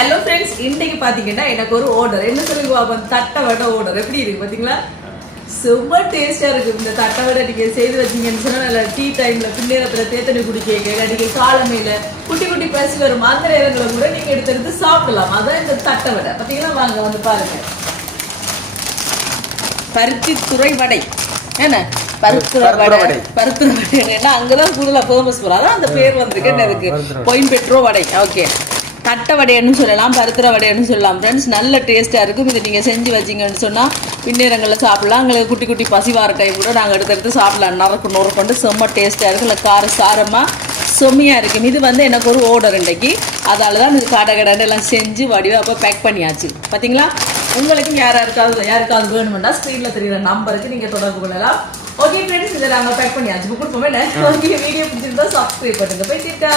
Hello friends, இன்னைக்கு பாத்தீங்கன்னா எனக்கு ஒரு ஆர்டர். என்ன சொல்லுங்க, தட்டை வடை ஆர்டர். எப்படி இருக்கு பாத்தீங்களா? ரொம்ப டேஸ்டா இருக்கு. இந்த தட்டை வடை நீங்க செய்து வச்சீங்கன்னு சொன்னா நல்ல டீ டைம்ல பின்னேரத்துல தேத்தனி குடிக்க நீங்க காலமையில குட்டி குட்டி பசி வரும் அந்த நேரங்களை கூட நீங்க எடுத்து சாப்பிடலாம். அதான் இந்த தட்டை வடை. பாத்தீங்கன்னா வாங்க வந்து பாருங்க. பருத்தி துறை வடை என்ன பருத்துற வடை அங்கதான் கூடுதலா ஃபேமஸ் போறோம். அதான் அந்த பேர் வந்திருக்கு. எனக்கு பொயின்பெட்ரோ வடை. ஓகே, தட்டை வடைன்னு சொல்லலாம், பருத்துற வடைன்னு சொல்லலாம். ஃப்ரெண்ட்ஸ், நல்ல டேஸ்ட்டாக இருக்கும். இதை நீங்கள் செஞ்சு வச்சிங்கன்னு சொன்னால் பின்னேரங்களில் சாப்பிடலாம். எங்களுக்கு குட்டி குட்டி பசி வார டைம் கூட நாங்கள் எடுத்து சாப்பிடலாம். நொறு கொண்டு செம்ம டேஸ்ட்டாக இருக்கும். இல்லை சாரமாக செம்மையாக இருக்கும். இது வந்து எனக்கு ஒரு ஆர்டர் இன்றைக்கு. அதால் தான் இது கடை எல்லாம் செஞ்சு வடிவாக அப்போ பேக் பண்ணியாச்சு. பார்த்தீங்களா? உங்களுக்கு யாருக்காவது வேணுமெண்டா ஸ்க்ரீனில் தெரிகிற நம்பருக்கு நீங்கள் தொடர்பு கொள்ளலாம். ஓகே ஃப்ரெண்ட்ஸ், இதை நாங்கள் பேக் பண்ணியாச்சு. கொடுப்போமே. ஓகே, வீடியோ பிடிச்சிருந்தா சப்ஸ்கிரைப் பண்ணுங்க. போயிட்டா.